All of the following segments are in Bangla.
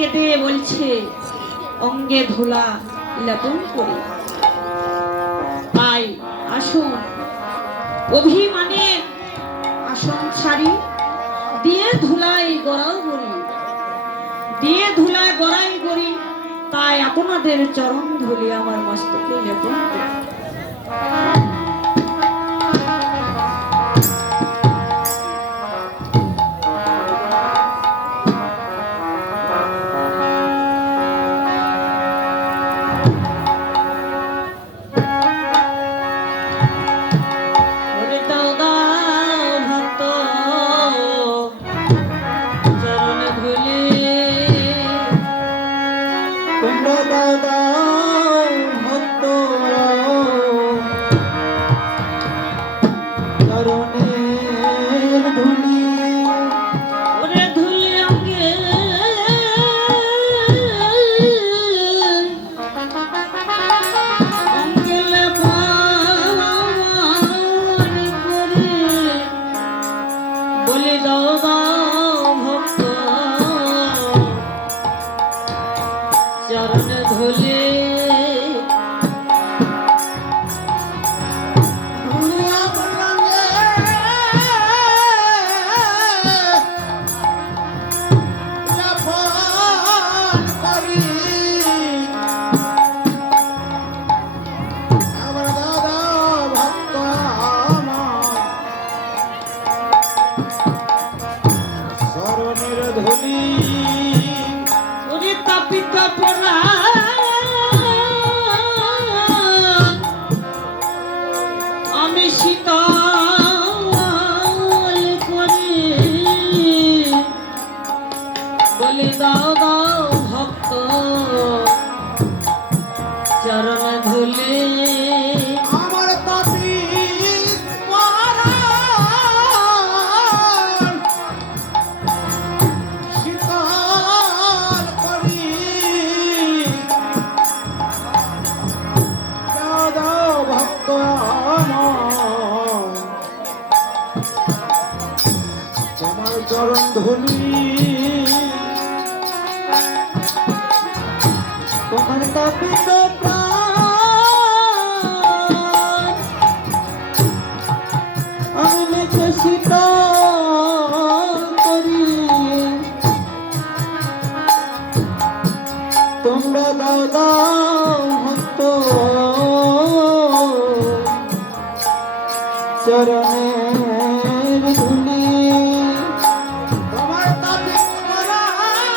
কেঁদে বলছে অঙ্গে ধুলা লেপন করে। তাই আসুন অভিমানের আসন ছাড়ি, দিয়ে ধুলায় গড়াও গড়ি, দিয়ে ধুলায় গড়াই গড়ি। তাই আপনাদের চরণ ধুলি আমার মস্তকে লেপন করি। আমি শীতল করি বলে দাও দাও ভক্ত চরণ ধুলে। আমার পাপি শীতল করি দাও দাও ভক্ত তোমার চরণ ধুলি, তোমার তাপিত প্রাণ আমি লিখে শীতল করি। তোমরা দাও দাও ভক্ত চরণের ধুলি। তোমার তাপিত প্রাণ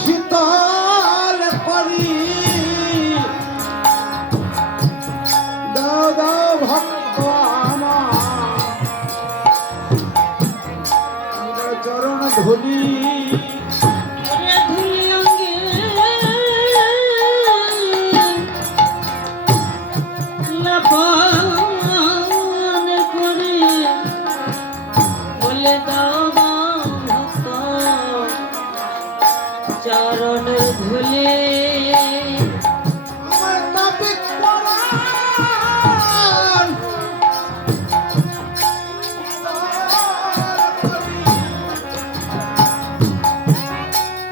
শীতল করি দাও দাও ভক্ত আমার চরণ ধুলি। চরণ ধুলে আমার তাপিত প্রাণ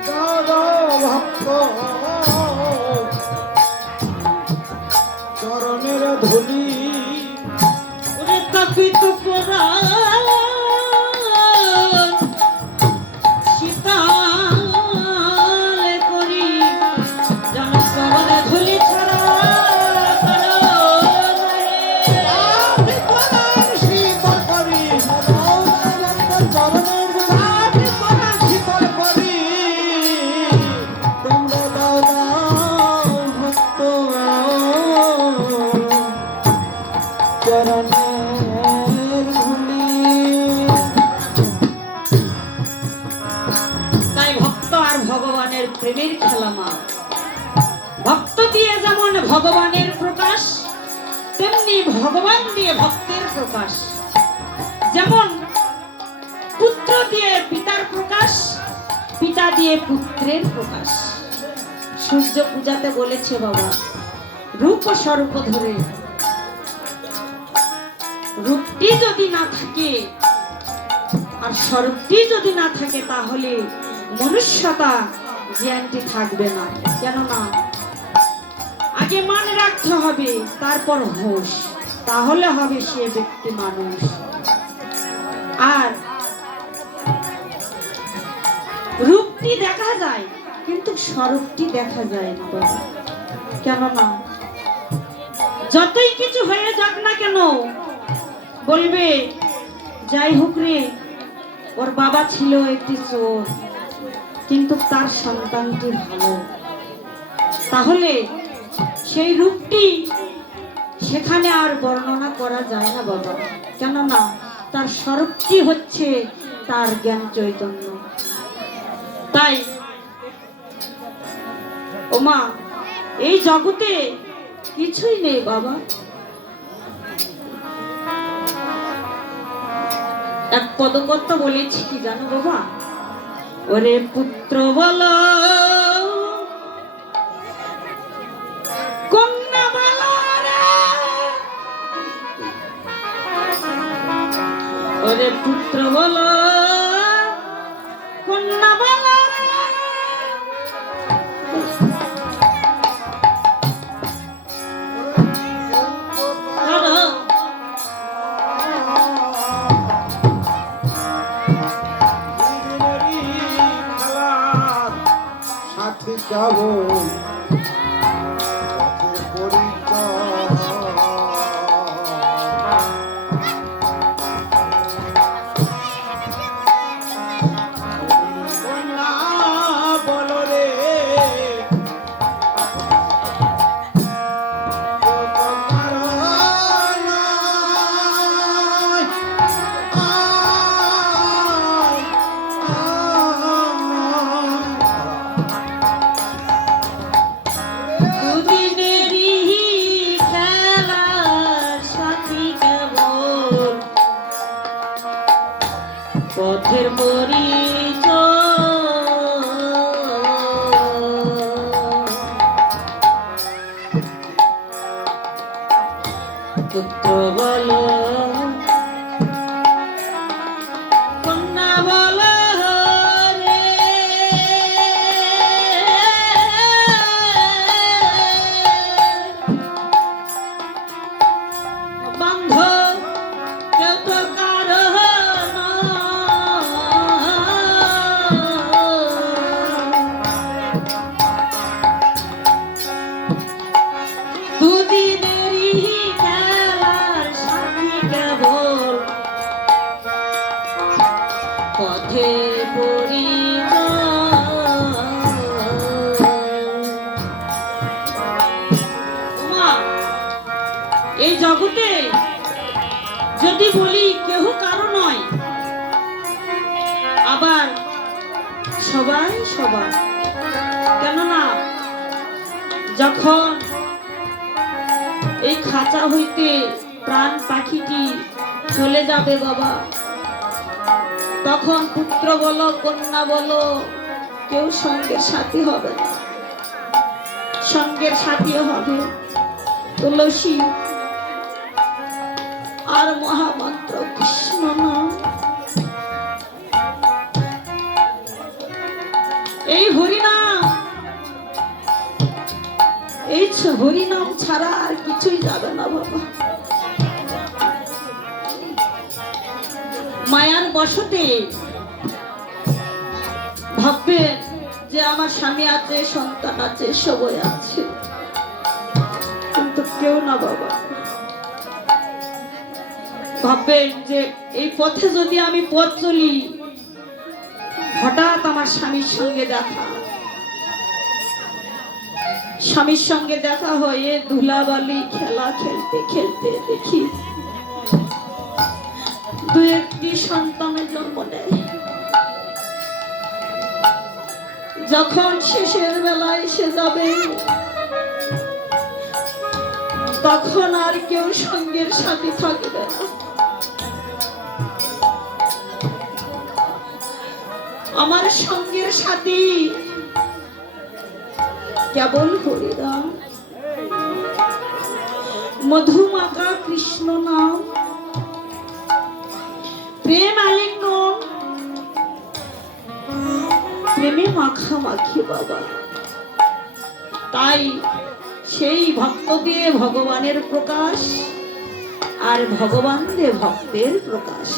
দাও দাও ভক্ত চরণের ধুলি। ওরে তাপিত প্রাণ প্রেমের খেলা মা। ভক্ত দিয়ে যেমন ভগবানের প্রকাশ, তেমনি ভগবান দিয়ে ভক্তের প্রকাশ। যেমন পুত্র দিয়ে পিতার প্রকাশ, পিতা দিয়ে পুত্রের প্রকাশ। সূর্য পূজাতে বলেছে বাবা রূপ স্বরূপ ধরে, রূপটি যদি না থাকে আর স্বরূপটি যদি না থাকে তাহলে মনুষ্যতা জ্ঞানটি থাকবে না। কেননা আগে মান রাখতে হবে, তারপর হোশ, তাহলে হবে সে ব্যক্তি মানুষ। আর রূপটি দেখা যায় কিন্তু স্বরূপটি দেখা যায় না বাবা। কেননা যতই কিছু হয়ে যাক না কেন বলবে যাই হোক রে, ওর বাবা ছিল একটি চোর কিন্তু তার সন্তানটি ভালো। তাহলে সেই রূপটি সেখানে আর বর্ণনা করা যায় না বাবা। কেননা তার স্বরূপটি হচ্ছে তার জ্ঞান চৈতন্য। তাই ওমা এই জগতে কিছুই নেই বাবা। এক পদকর্তা বলেছি কি জানো বাবা, ওরে পুত্র বলো কন্যা বলো রে, ওরে পুত্র বলো কন্যা বলো রে, সাথী কেবল পথের পুত্র বলো কন্যা বলো রে, বান্ধ কেউ তো কারো পথে এই জগতে যদি বলি কেহ কারো নয়, আবার সবাই সবার। কেননা যখন এই খাঁচা হইতে প্রাণ পাখিটি চলে যাবে বাবা, তখন পুত্র বলো কন্যা বলো কেউ সঙ্গের সাথী হবে না। সঙ্গের সাথী হবে তুলসী আর মহামন্ত্র কৃষ্ণ নাম। এই হরিনাম, এই হরিনাম ছাড়া আর কিছুই যাবে না বাবা। মায়ার বশতে ভাববেন যে আমার স্বামী আছে, সন্তান আছে, সবাই আছে, কিন্তু কেউ না বাবা। ভাববেন যে এই পথে যদি আমি পথ চলি, হঠাৎ আমার স্বামীর সঙ্গে দেখা, স্বামীর সঙ্গে দেখা হয়ে ধুলাবালি খেলা খেলতে খেলতে দেখি দু একটি সন্তানের জন্ম নেয়। যখন শেষের বেলায় এসে যাবে, তখন আর কেউ সঙ্গের সাথে থাকবে না। আমার সঙ্গের সাথী কেবল হরিনাম, মধুমাখা কৃষ্ণ নাম, প্রেম আলিঙ্গন প্রেমে মাখামাখি বাবা। তাই সেই ভক্ত দিয়ে ভগবানের প্রকাশ, আর ভগবান দিয়ে ভক্তের প্রকাশ।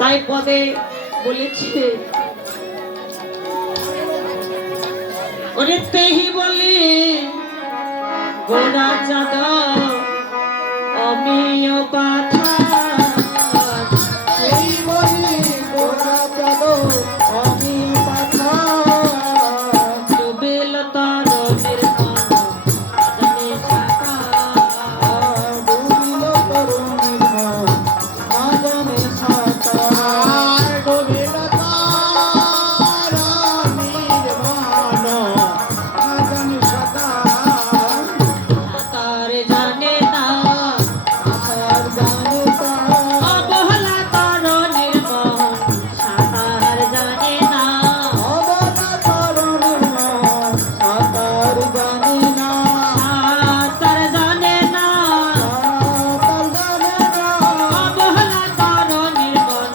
তাই পদে বলেছে, ওরে তেহি বলে গোরা চাঁদা অমিয় পাথা, এই বলি গোরা চাঁদ আমি পাথা, ডুবেল তারণের জানে ছাতা, ডুবিল তরুণীর মন না জানে ছাতা, ডুবিল তারানীর মন না জানে ছাতা, তার জানে না আর জানে তা, অবহেলা তারণের মন, সাঁতার জানে না। অবলা তরুণীর মন সাঁতার জানে না, সাঁতার জানে না, সাঁতার জানে না, অবহেলা তারণের মন,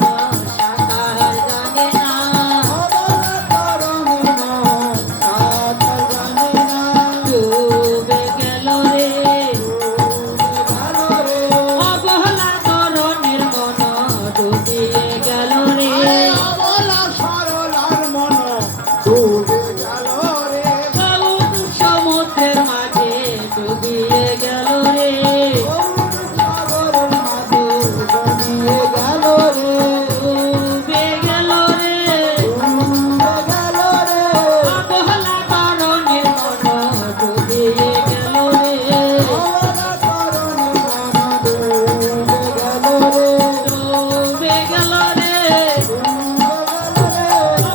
সাঁতার জানে না। ডুবে গেল রে অবহেলা তারণের মন, ডুবিয়ে গেল রে। গৌর সমুদ্রের মাঝে ডুবিয়ে গেল রে। ডুবে গেল রে অবহেলা তারণের মন, ডুবিয়ে গেল রে। ডুবে গেল রে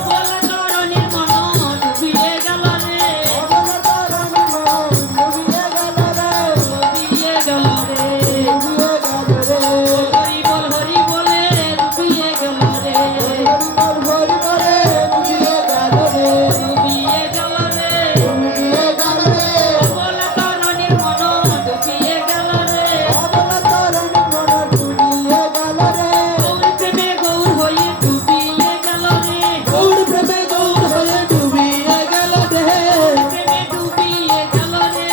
অবহেলা তারণের মন, ডুবিয়ে গেল রে। ডুবিয়ে গেল রে হরি বল হরি বলে ডুবিয়ে গেল রে। ডুবিয়ে গেল রে অবহেলা তারণের মন, ডুবিয়ে গেল রে। গৌর প্রেমে গৌর হয়ে ডুবিয়ে গেল রে। প্রেমে ডুবিয়ে গেল রে।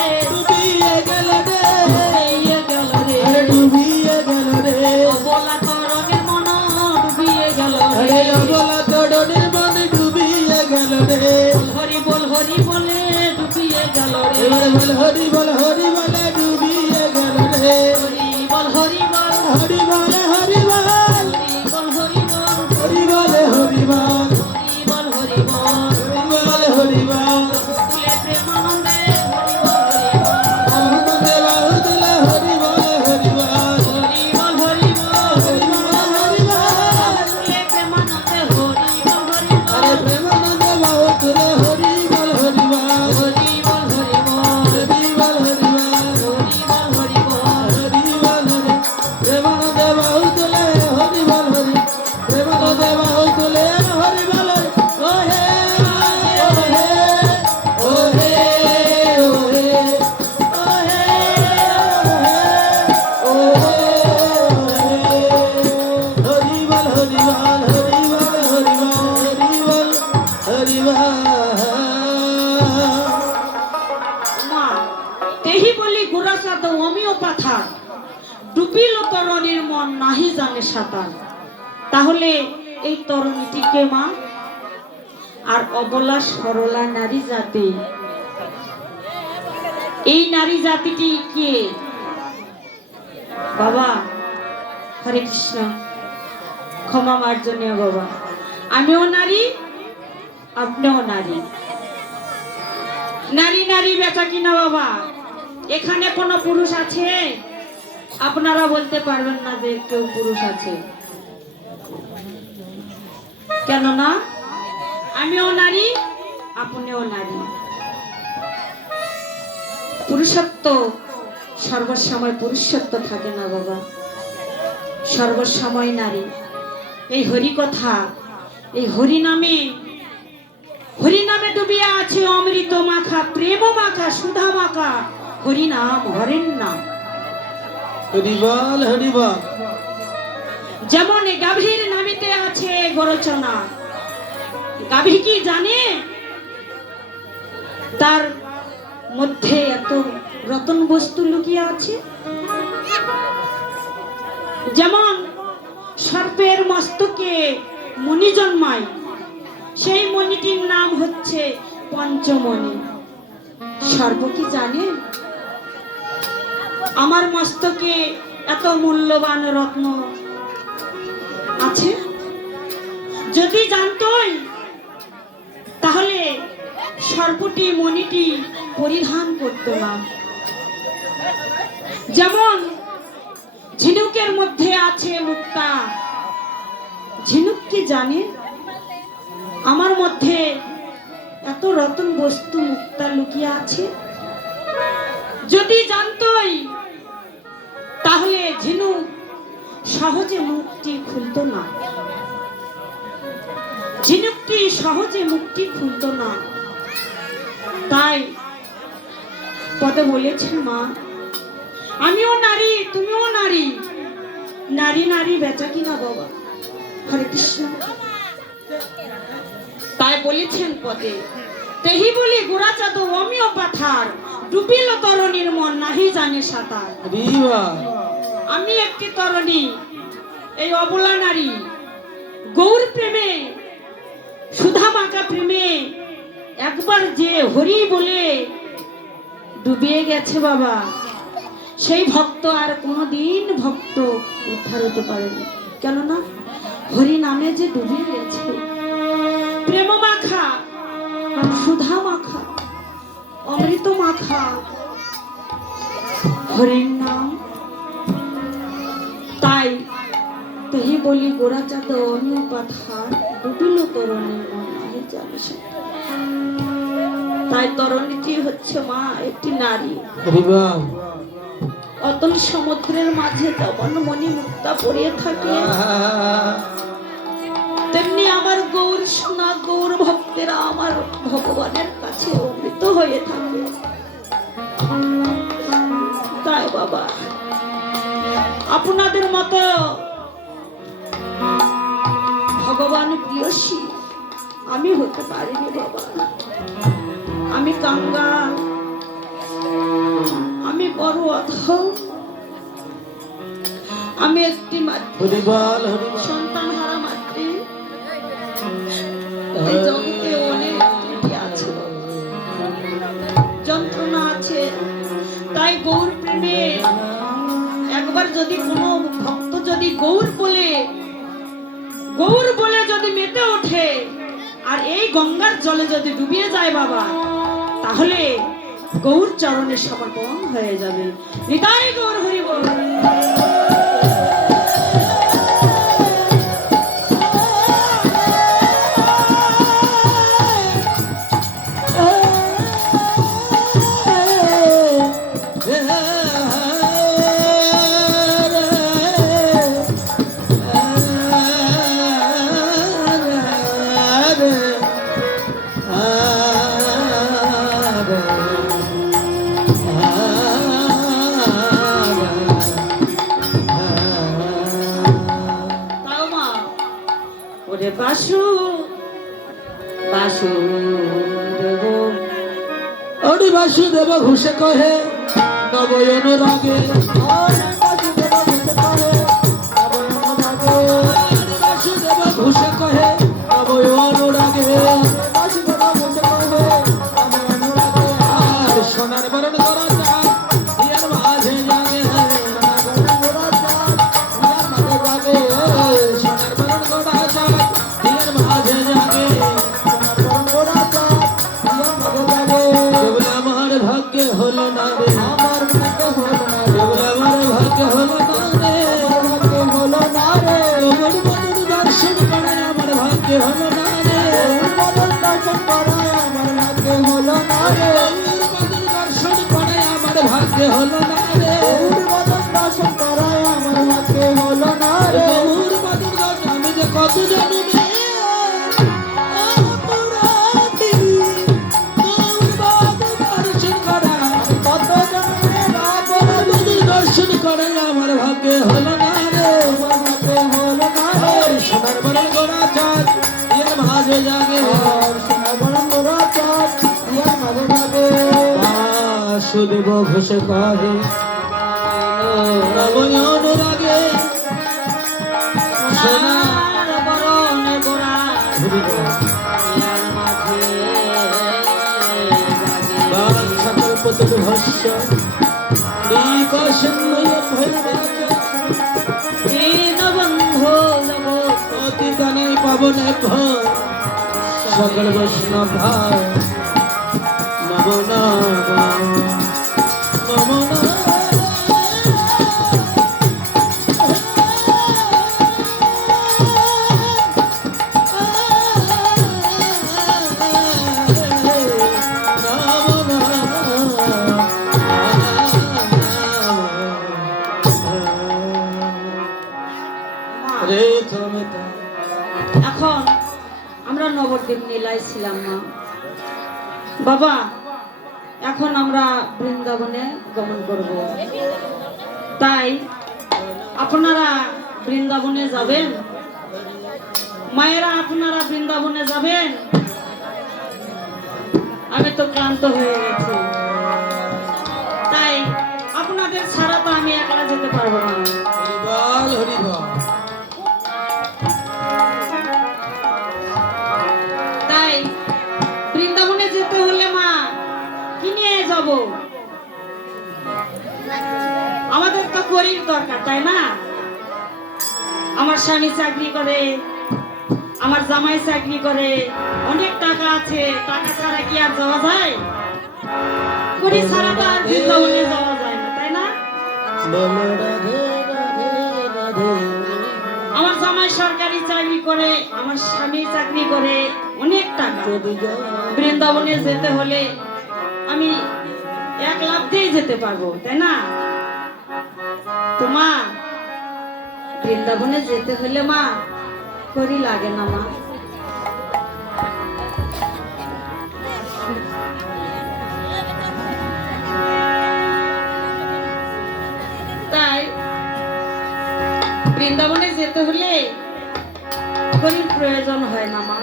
ডুবিয়ে গেল রে অবলা তরণের মন, ডুবিয়ে গেল রে। হরি বল হরি বলে ডুবিয়ে গেল রে। হরি বল হরি বলে ডুবিয়ে গেল রে, হরি বল হরি বল হরি বলে হরি বল, হরি বল হরি বল হরি বলে হরি বল, হরি বল হরি বল। হরি বলে হরি বল, কুলে প্রেমানন্দে হরি বল হরি বল। আনন্দে বাহুতলে হরি বলে হরি বল, হরি বল হরি বল হরি বলে হরি বল, কুলে প্রেমানন্দে হরি বল হরি আরে বল। প্রেমানন্দে বাহুতলে হরি বল হরি বল, হরি বল হরি বল হরি বল হরি বল, হরি বল হরি বল। হরি বল হরি, প্রেমানন্দে বাহুতলে হরি বল হরি, প্রেমানন্দে বাহুতলে হরি বল হরি, ওহে ওহে ওহে ওহে ওহে ওহে হরি বল হরি বল, হরি বল হরি বল, হরি বল হরি বল। মা তেহি বলি গোরাসা তো অমিও পাথা, ডুবিল তরণীর মন নাহি জানে সাঁতার। তাহলে এই তরণীটিকে মা, আর অবলা সরলা নারী জাতি, এই নারী জাতিটি কে বাবা? হরে কৃষ্ণ, ক্ষমা মার্জনীয় বাবা। আমিও নারী, আপনিও নারী। নারী নারী বেচা কিনা বাবা। এখানে কোনো পুরুষ আছে? আপনারা বলতে পারবেন না যে কেউ পুরুষ আছে, কেননা আমিও নারী, আপনিও নারী। পুরুষত্ব সর্বসময় পুরুষত্ব থাকে না বাবা, সর্বসময় নারী। এই হরি কথা, এই হরি নামে, হরি নামে ডুবিয়া আছে অমৃত মাখা, প্রেম মাখা, সুধা মাখা হরি নাম, হরের নাম। হরি বল হরি বল, যেমন গাভীর নামিতে আছে গরচনা। গাভী কি জানে তার মধ্যে এত রতন বস্তু লুকিয়ে আছে? যেমন সর্পের মস্তকে মণি জন্মায়, সেই মণিটির নাম হচ্ছে পঞ্চমণি। সর্প কি জানে আমার মস্তকে এত মূল্যবান রত্ন আছে? যদি জানতই তাহলে সর্পটি মণিটি পরিধান করত না। যেমন ঝিনুকের মধ্যে আছে মুক্তা, ঝিনুক কি জানে আমার মধ্যে এত রতন বস্তু মুক্তা লুকিয়ে আছে? যদি জানতই তাহলে ঝিনুক সহজে মুক্তি খুলতো না, ঝিনুকটি সহজে মুক্তি খুলতো না। তাই পদে বলেছেন, মা আমিও নারী তুমিও নারী, নারী নারী বেচা কিনা বাবা। হরে কৃষ্ণ। তাই বলেছেন পদে, তেহি বলি গোড়াচাঁদ অমিও পাথার, ডুবিল তরণীর মন নাহি জানে সাঁতার। আমি একটি তরণী, এই অবলা নারী, গৌর প্রেমে সুধা মাখা প্রেমে একবার যে হরি বলে ডুবিয়ে গেছে বাবা, সেই ভক্ত আর কোনোদিন ভক্ত উদ্ধার হতে পারেনি। কেননা হরি নামে যে ডুবিয়ে গেছে, প্রেম মাখা সুধা মাখা অমৃত মাখা হরির নাম। তাই তেহি বলি গোড়াচাঁদ অমিয় পাথার, ডুবিল তরণী মন নাহি জানে সাঁতার। তাই তরণীটি হচ্ছে মা একটি নারী। অতল সমুদ্রের মাঝে যেমন মণি মুক্তা পড়িয়ে থাকে, তেমনি আমার গৌর সোনা গৌর ভক্তেরা আমার ভগবানের কাছে অমৃত হয়ে থাকে। তাই বাবা আপনাদের মতো ভগবান প্রিয়সী আমি হতে পারিনি বাবা। আমি কাঙ্গাল, আমি বড় অধম, আমি একটি সন্তান হারা মাতৃ। এই জগতে অনেক ত্রুটি আছে, যন্ত্রণা আছে। তাই গৌর প্রেমে একবার যদি কোনো ভক্ত যদি গৌর বলে যদি মেতে ওঠে আর এই গঙ্গার জলে যদি ডুবিয়ে যায় বাবা, তাহলে গৌর চরণে সমর্পণ হয়ে যাবে। নিতাই গৌর হরি বল। বাসু বাসু দেব অরি বাসুদেব ঘোষে কহে নবয়ন রাগে, বাসুদেব ঘোষে কহে নবয়ন রাগে। আর সোনার বরণ করা চাঁদ হিয়ার মাঝে জাগে, সোনার বরণ করা চাঁদ হিয়ার মাঝে জাগে। আমার ভাগ্যে হলো না রে, আমার ভাগ্যে হলো না রে, আমার ভাগ্যে হলো না রে, ভাগ্যে হলো না রে। গৌর বদন দর্শন করে আমার ভাগ্যে হলো না রে, বদন দর্শন করে আমার ভাগ্যে হলো না রে, বদন দর্শন করে আমার ভাগ্যে হলো না রে, বদন দর্শন করে আমার ভাগ্যে হলো না রে। গৌর বদন দর্শন আমি যে কত জানি করে আমার ভাগ্যে হলো না রে, আমার ভাগ্যে হলো না রে। সোনার বরণ গোড়া চাঁদ বাসুদেব ঘোষ কহে নবয় অনুরাগে সোনার বরণে গোরা ইয়ার মাঝে বাজে। সকল পতন ভস্য দীপসন্ময় ভৈরবাচ দীনবন্ধু জগৎ অতি জানাই পাবন সকল বৈষ্ণব ভাই নম নম নম রে থমতা এখন আমরা নবদ্বীপ মেলায় ছিলাম না বাবা, এখন আমরা বৃন্দাবনে গমন করব। তাই আপনারা বৃন্দাবনে যাবেন, মায়েরা আপনারা বৃন্দাবনে যাবেন। আমি তো ক্লান্ত হয়ে গেছি, তাই আপনাদের ছাড়া তো আমি একলা যেতে পারবো না। হরিবল হরিবল তাই বৃন্দাবনে যেতে হলে মা কি নিয়ে যাব? আমাদের তো করির দরকার, তাই না? আমার স্বামী চাকরি করে, আমার জামাই চাকরি করে, অনেক টাকা আছে, টাকা ছাড়া কি আর যাওয়া যায়? করি ছাড়া তো আর বৃন্দাবনে যাওয়া যায় না, তাই না? বল রাধে রাধে রাধে আমার জামাই সরকারি চাকরি করে, আমার স্বামী চাকরি করে, অনেক টাকা। যদি যায় বৃন্দাবনে যেতে হলে আমি এক লাভ দিয়ে যেতে পারবো, তাই না? তো মা, বৃন্দাবনে যেতে হলে মা করি লাগে না মা? তাই বৃন্দাবনে যেতে হলে করির প্রয়োজন হয় না মা।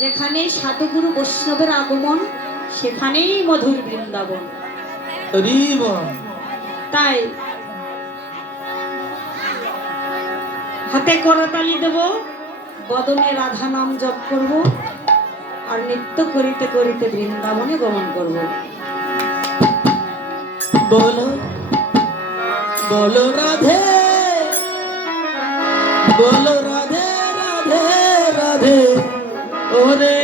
যেখানে সাধুগুরু বৈষ্ণবের আগমন, সেখানেই মধুর বৃন্দাবন। হরিবল তাই হাতে করতালি দেব, বদনে রাধা নাম জপ করব, আর নৃত্য করিতে করিতে বৃন্দাবনে গমন করব। বলো বলো রাধে বলো রাধে রাধে রাধে ওরে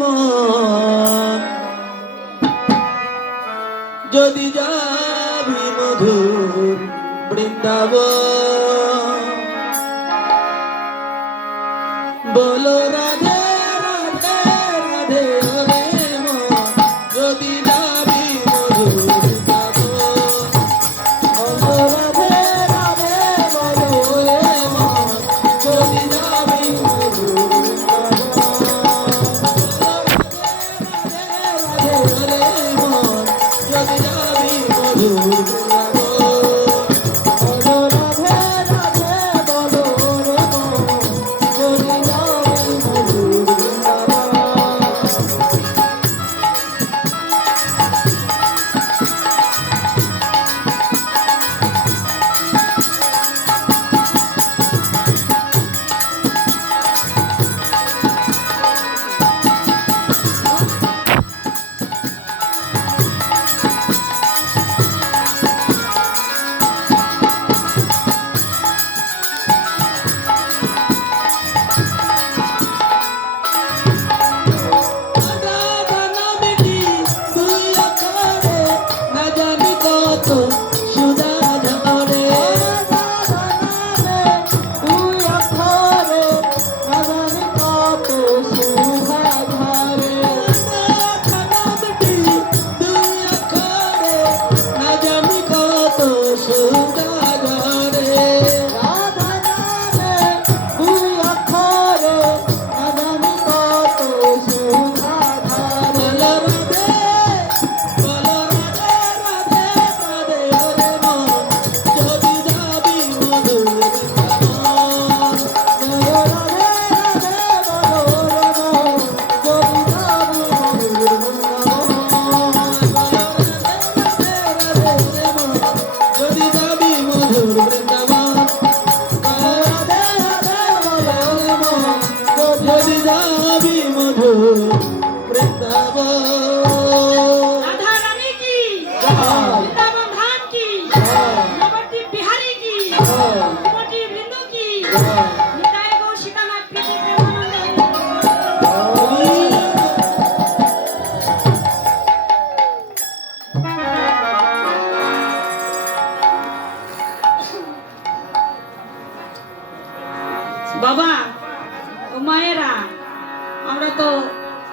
মন যদি যাবি মধুর বৃন্দাবন বলো রাধে রাধে রাধে ওরে মন যদি যাবি মধুর বৃন্দাবন বলো রাধে রাধে বলো ওরে মন যদি যাবি মধুর বৃন্দাবন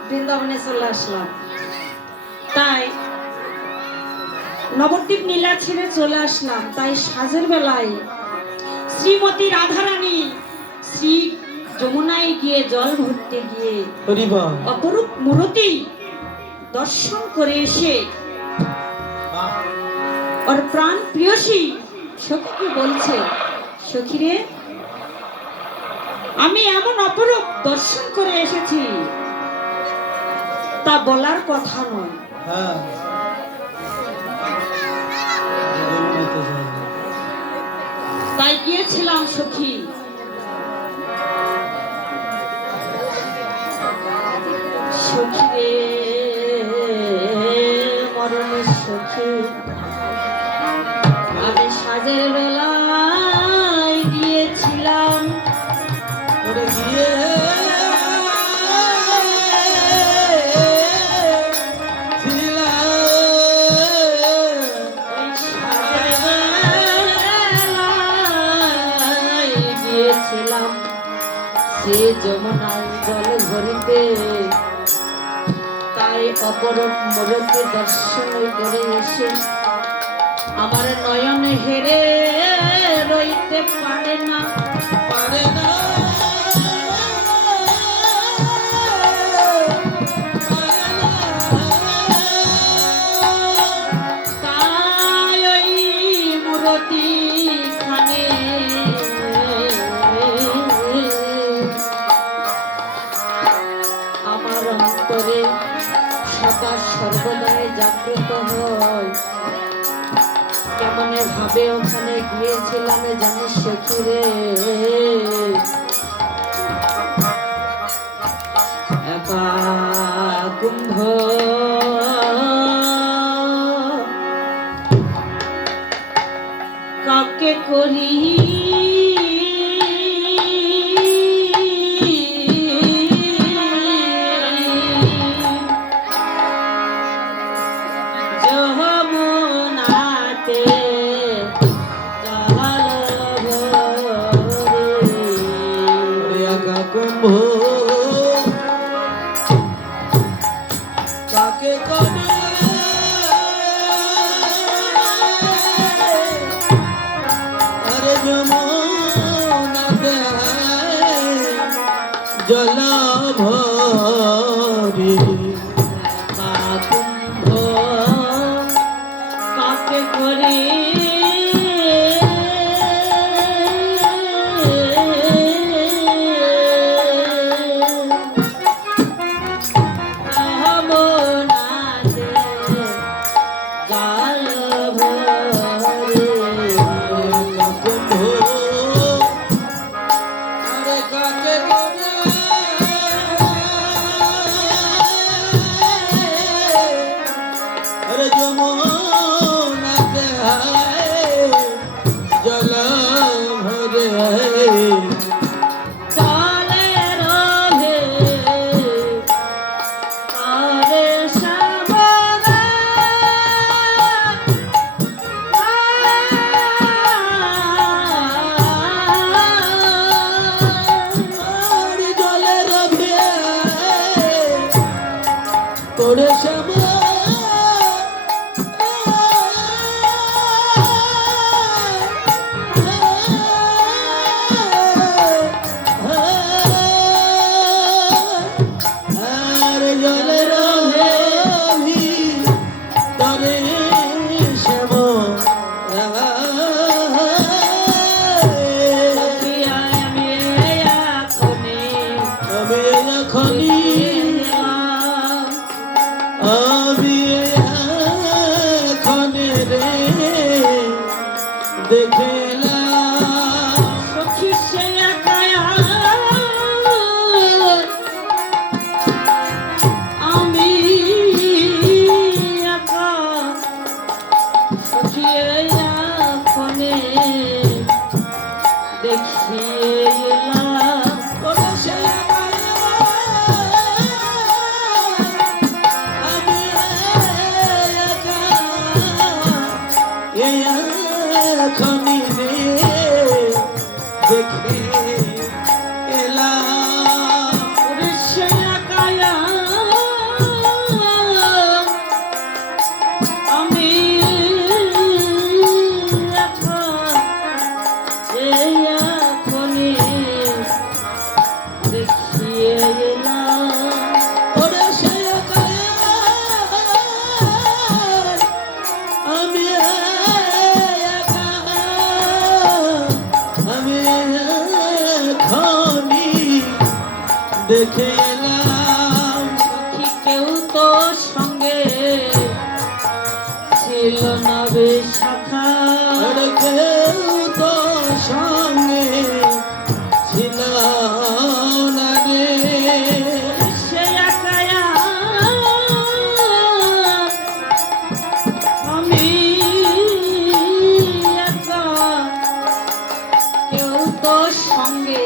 বৃন্দাবনে চলে আসলাম। তাই নবদ্বীপ নীলা ছেড়ে চলে আসলাম। তাই সাজের বেলায় শ্রীমতী রাধারানী শ্রী যমুনায় গিয়ে জল ভরতে গিয়ে হরিবা অপরূপ মূর্তি দর্শন করে এসে ওর প্রাণ প্রিয়সী সখীকে বলছে, সখীরে আমি এমন অপরূপ দর্শন করে এসেছি তা বলার কথা নয়। হ্যাঁ তাই গিয়েছিলাম সখী, সখী রে মরণ সখী, আমি সাজের বেলায় গিয়েছিলাম ওরে গিয়ে ওই সাজের বেলায় গিয়েছিলাম সে যমুনায় জল ভরিতে। তাই অপরূপ মূর্তি দর্শন করে এসে আমার নয়ন হেরে রইতে পারে না, পারে না তাই ওই মূর্তি খানে আমার অন্তরে সদা সর্বদাই জাগ্রত হয়। কেমন ভাবে ওখানে গিয়েছিলাম জানিস সখী রে, একা কুম্ভ কাকে করি যমুনাতে ওরে একা কুম্ভ কাকে করে আরে যমুনাতে জল ভরি কুম্ভ কাকে করি যমুনাতে জল ভরে কুম্ভ আরে কাকে করে আরে যমুনাতে জল ভরে চলে রহে আরে সাবরা আর জলের ভিড়ে তোরে শ্যামা আর জলের ভিতরে শ্যামা আমি এখনে আমি এখনই আমি এখন রে দেখলাম সখী সে একায়া আমি একা সখী এখনে দেখিয়ে এলাম ওরে সে আমি একা এখনই রেখে এলাম সখী কেউ তো সঙ্গে ছিল না বেশাখা কেউ তো সঙ্গে ছিল না রে সে একা আমি একা কেউ তো সঙ্গে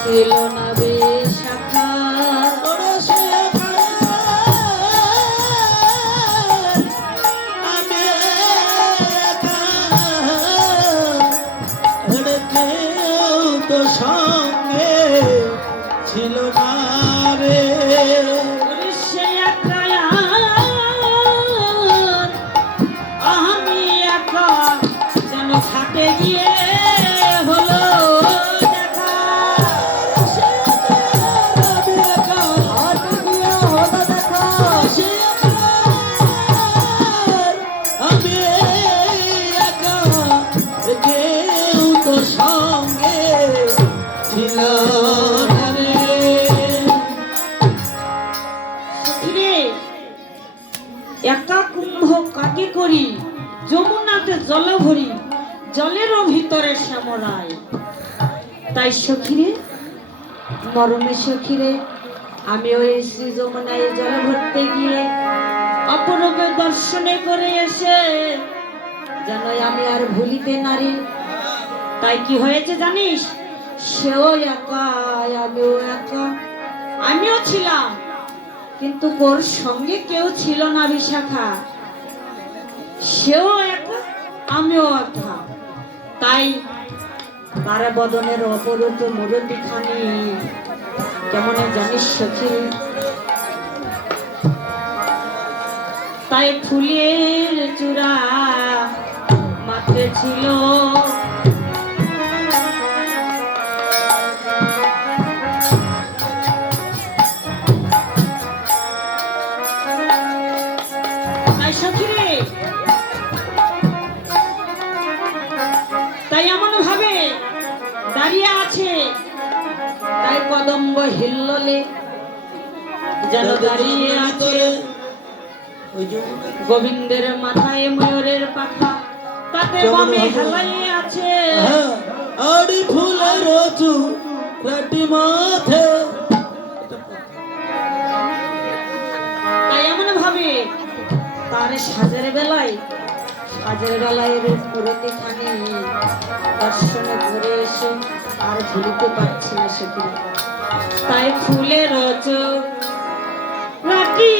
ছিল না বেশাখা ওরে সে আমি একা, ওরে কেউ তো সঙ্গে ছিল না রে সে একা আমি একা যেন ঘাটে গিয়ে হলো দেখা আমি একা হাট গিয়া হলো দেখা সে আমি একা কেউ তো সঙ্গে ছিল না রে রে একা কুম্ভ কাকে করি যমুনাতে জল ভরি জলেরও ভিতরে শ্যামরায় তাই সখীরে মরমে সখীরে আমি ওই শ্রী যমুনায় জল ভরতে গিয়ে অপরূপে দর্শনে করে এসে যেন আমি আর ভুলিতে নারী তাই কি হয়েছে জানিস সেও একা আমিও একা আমিও ছিলাম কিন্তু ওর সঙ্গে কেউ ছিল না বিশাখা সেও একা আমিও একা তাই তার বদনের অপরূপ মুরতি খানি কেমন জানিস সখী তাই ফুলের চূড়া মাত্রে ছিল তাই সখী রে তাই এমন ভাবে দাঁড়িয়ে আছে তাই কদম্ব হিল্লোলে যেন দাঁড়িয়ে আছে ওই যে গোবিন্দের মাথায় ময়ূরের পাখা তাতে বামে হেলাই আছে আড়ি ফুলের রচু রাটি মাথে তাই এমন ভাবে তার সাজের বেলায় রূপরতি খানি দর্শনে ঘুরে এসে আর ভুলিতে পারছি না সেখানে তাই ফুলের রচু রাটি